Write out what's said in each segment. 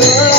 girl.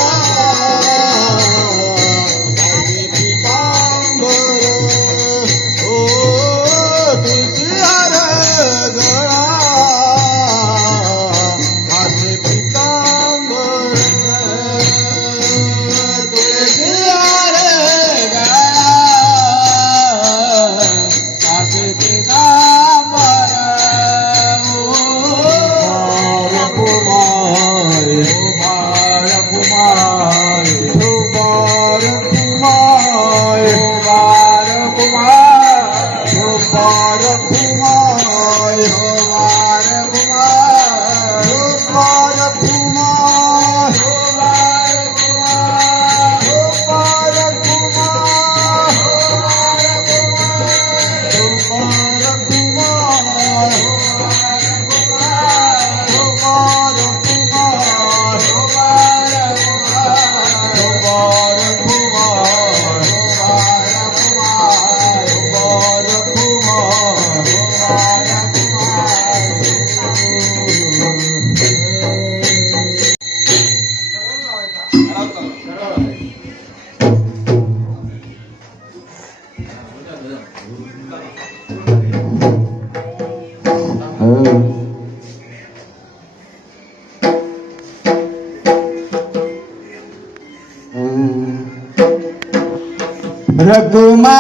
रघुमा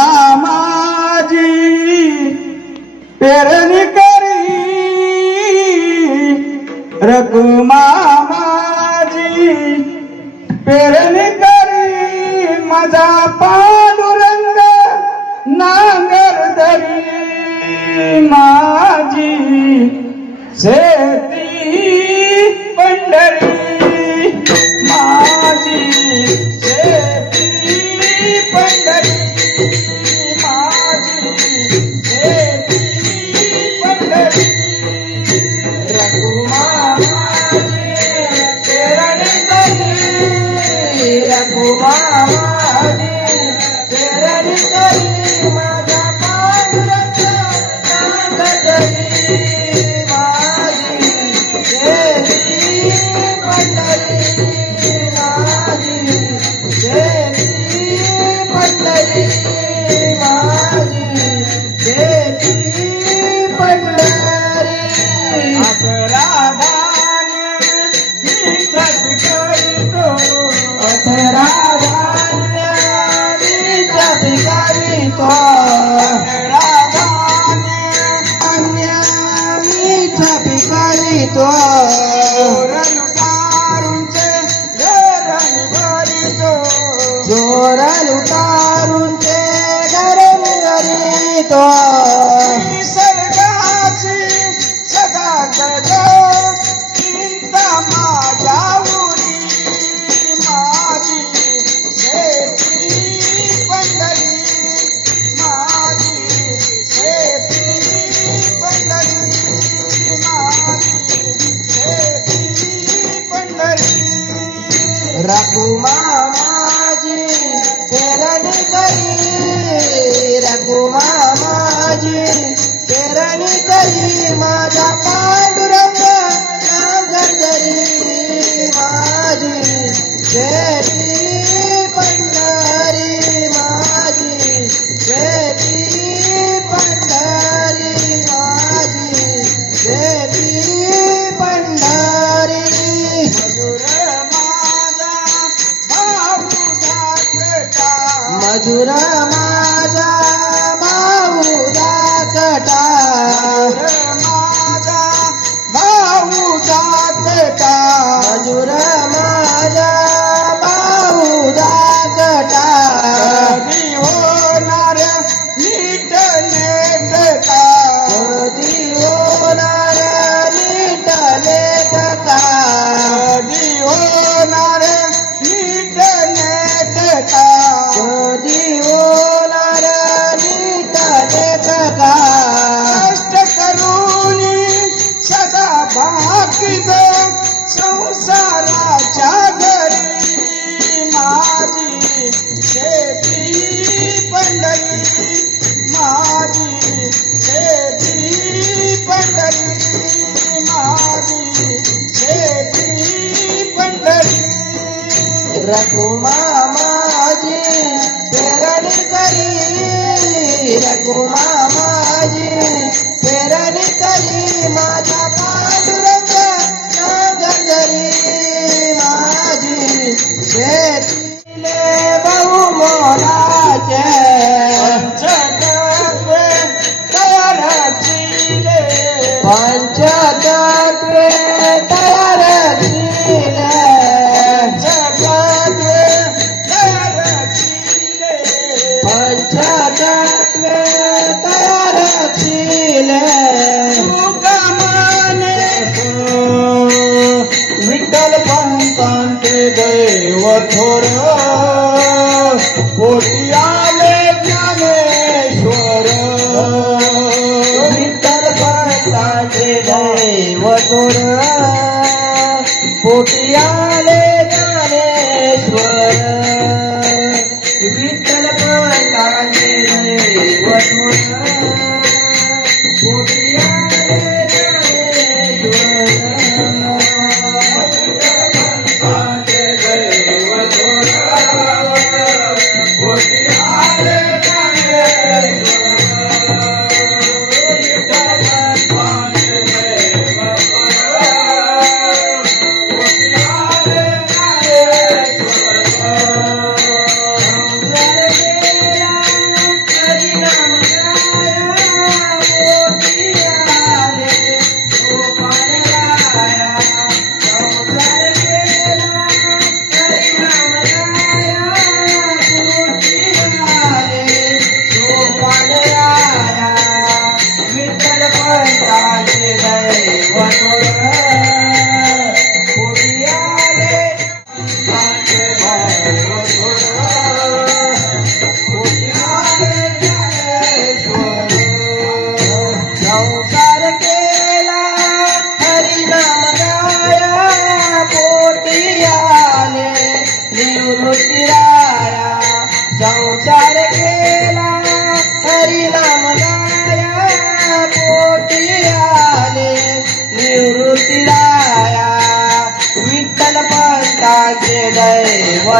पेरणी करी। रघुमा पेरणी करी। मजा पांडुरंग नांगर धरी। माझी शेती पंढरी। 无吗？Oh.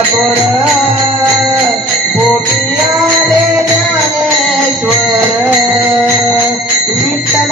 तोर गोपियाले Dnyaneshwar Vitthal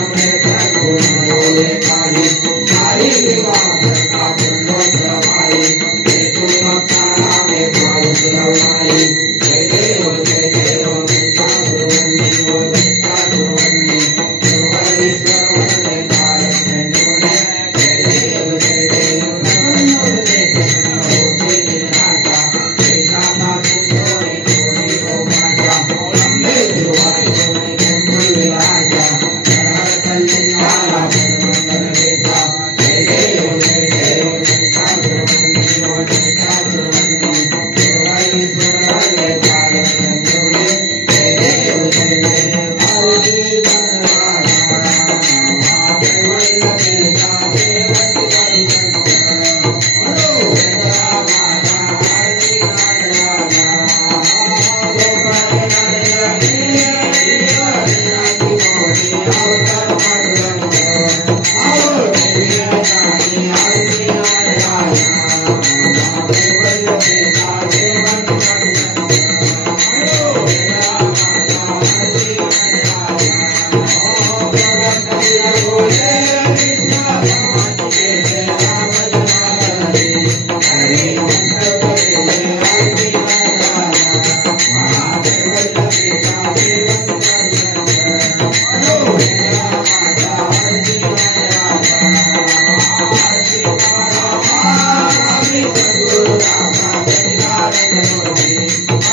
Thank you.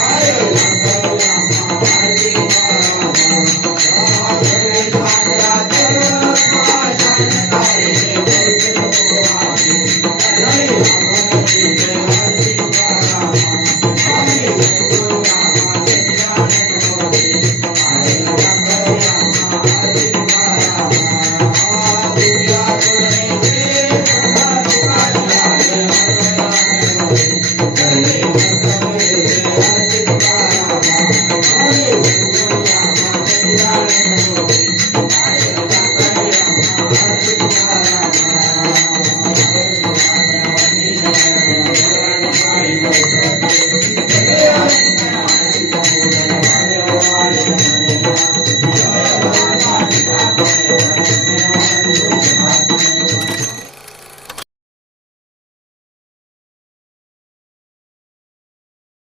Hare